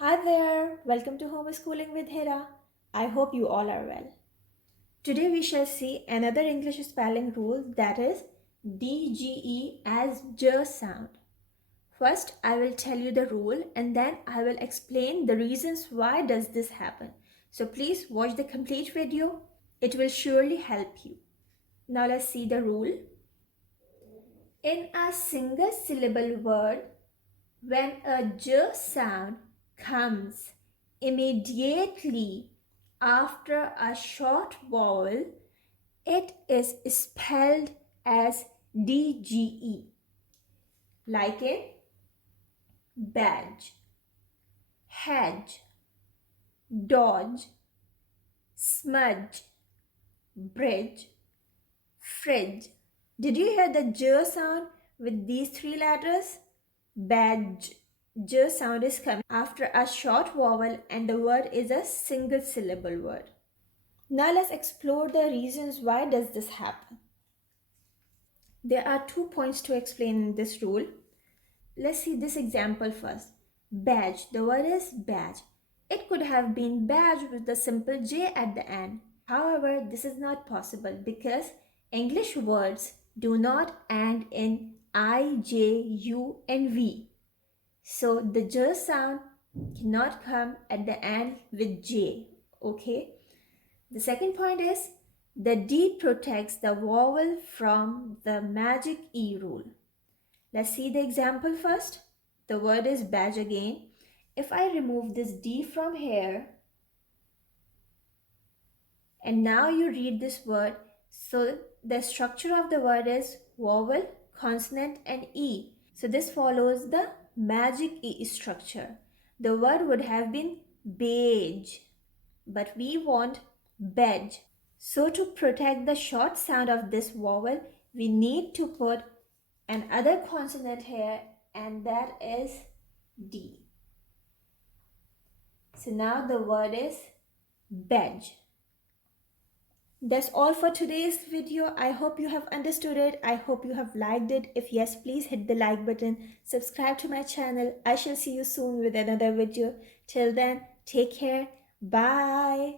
Hi there, welcome to Homeschooling with Hira. I hope you all are well. Today we shall see another English spelling rule, that is DGE as J sound. First, I will tell you the rule and then I will explain the reasons why does this happen. So please watch the complete video. It will surely help you. Now let's see the rule. In a single syllable word, when a J sound comes immediately after a short vowel, it is spelled as DGE, like in badge, hedge, dodge, smudge, bridge, fridge. Did you hear the J sound with these three letters? Badge. J sound is coming after a short vowel and the word is a single syllable word. Now let's explore the reasons why does this happen. There are 2 points to explain in this rule. Let's see this example first. Badge. The word is badge. It could have been badge with the simple J at the end. However, this is not possible because English words do not end in I, J, U and V. So the J sound cannot come at the end with J. Okay. The second point is the D protects the vowel from the magic E rule. Let's see the example first. The word is badge again. If I remove this D from here and now you read this word, so the structure of the word is vowel, consonant and E. So this follows the magic E structure. The word would have been beige, but we want badge. So to protect the short sound of this vowel, we need to put another consonant here and that is D. So now the word is badge. That's all for today's video. I hope you have understood it. I hope you have liked it. If yes, please hit the like button. Subscribe to my channel. I shall see you soon with another video. Till then, take care. Bye.